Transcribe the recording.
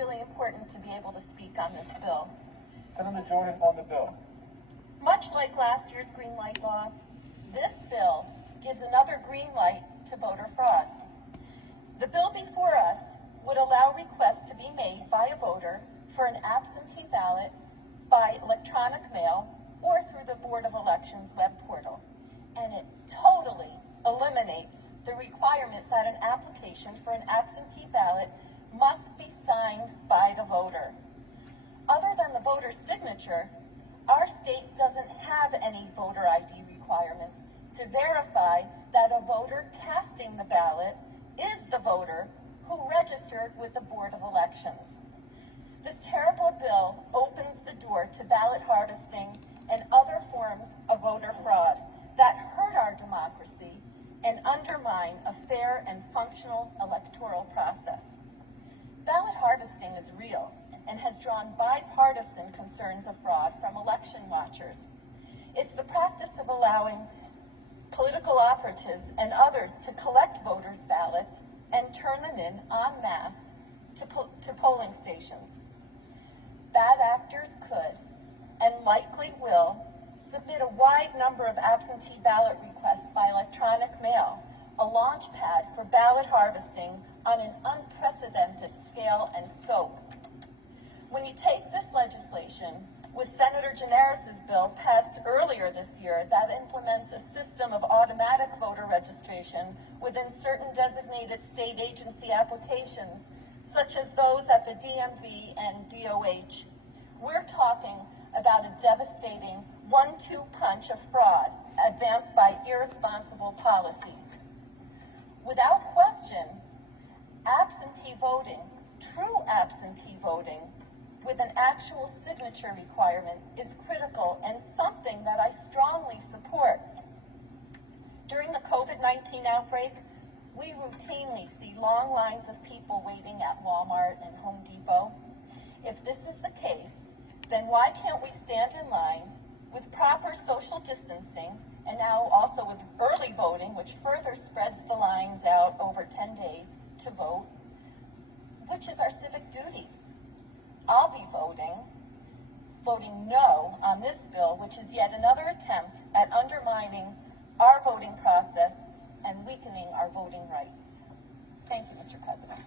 really important to be able to speak on this bill. Senator Jordan on the bill. Much like last year's green light law, this bill gives another green light to voter fraud. The bill before us would allow requests to be made by a voter for an absentee ballot by electronic mail or through the Board of Elections web portal. And it totally eliminates the requirement that an application for an absentee ballot must be signed by the voter. Other than the voter's signature, our state doesn't have any voter ID requirements to verify that a voter casting the ballot is the voter who registered with the Board of Elections. This terrible bill opens the door to ballot harvesting and other forms of voter fraud that hurt our democracy and undermine a fair and functional electoral process. Ballot harvesting is real and has drawn bipartisan concerns of fraud from election watchers. It's the practice of allowing political operatives and others to collect voters' ballots and turn them in en masse to polling stations. Bad actors could, and likely will, submit a wide number of absentee ballot requests by electronic mail, a launch pad for ballot harvesting on an unprecedented scale and scope. When you take this legislation with Senator Generis's bill passed earlier this year that implements a system of automatic voter registration within certain designated state agency applications, such as those at the DMV and DOH, we're talking about a devastating 1-2 punch of fraud advanced by irresponsible policies. Without question, absentee voting, true absentee voting, with an actual signature requirement is critical and something that I strongly support. During the COVID-19 outbreak, we routinely see long lines of people waiting at Walmart and Home Depot. If this is the case, then why can't we stand in line with proper social distancing and now also with early voting, which further spreads the lines out over 10 days to vote, which is our civic duty. I'll be voting no on this bill, which is yet another attempt at undermining our voting process and weakening our voting rights. Thank you, Mr. President.